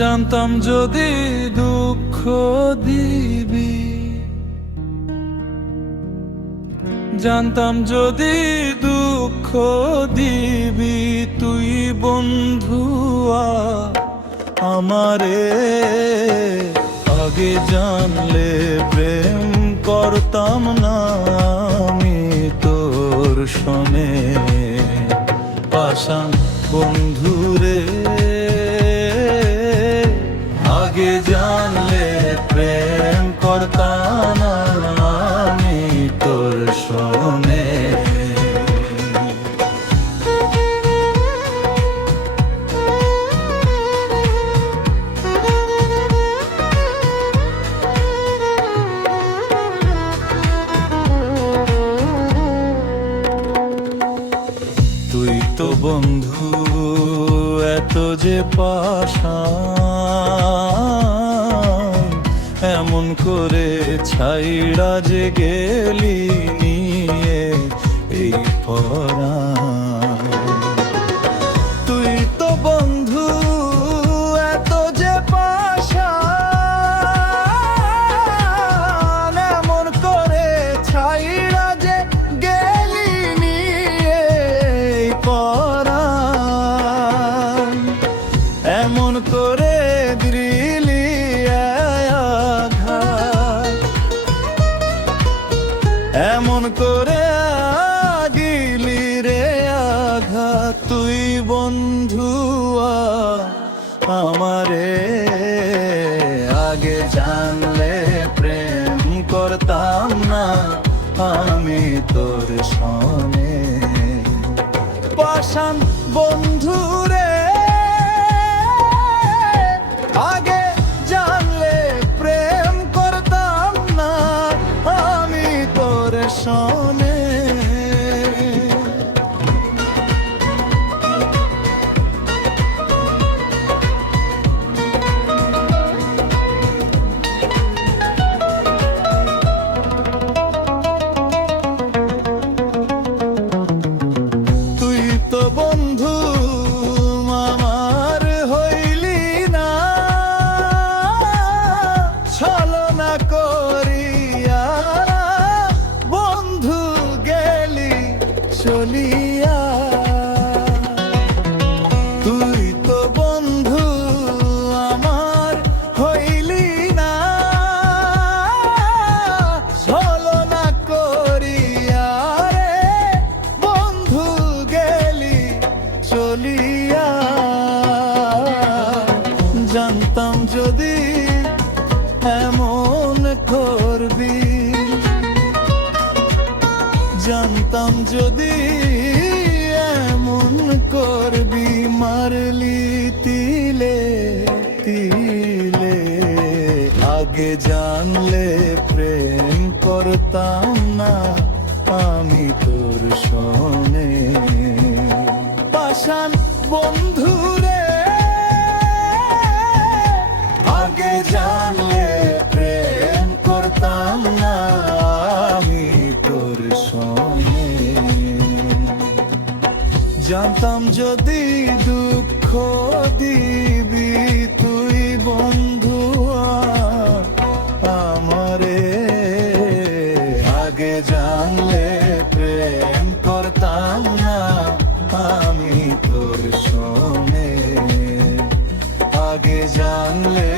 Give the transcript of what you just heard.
জানতাম যদি দুঃখ দিবি, জানতাম যদি দুঃখ দিবি তুই বন্ধুয়া আমারে। আগে জানলে প্রেম করতাম না আমি তোর শোনে। পাষাণ বন্ধুরে, আগে জানলে প্রেম করতাম না আমি তোর শোনে। তুই তো বন্ধু এত যে পাষাণ, এমন করে ছাইড়া যে গেলি নিয়ে এই পরাণ। তুই তো বন্ধু এত যে পাষাণ, এমন করে ছাইড়া যে গেলি নিয়ে এই পরাণ। এমন করে দিলি আঘাত, এমন করে দিলি রে আঘাত। তুই বন্ধুয়া আমারে, আগে জানলে প্রেম করতাম না আমি তোর শোনে। পাষাণ বন্ধুরে, আগে জানলে প্রেম করতাম না আমি তোর শোনে। তুই তো বন্ধু আমার হইলি না, ছলনা করিয়া বন্ধু গেলি চলিয়া। তুই তো বন্ধু আমার হইলি না, ছলনা করিয়া রে বন্ধু গেলি চলিয়া। জানতাম যদি এমন করবি, জানতাম যদি এমন করবি, মারলি তিলে তিলে। আগে জানলে প্রেম করতাম না আমি তোর শোনে। পাষাণ বন্ধুরে, আগে জানলে প্রেম করতাম না আমি তোর শোনে। জানতাম যদি দুঃখ দিবি তুই বন্ধুয়া আমারে। আগে জানলে প্রেম করতাম না আমি তোর শোনে। আগে জানলে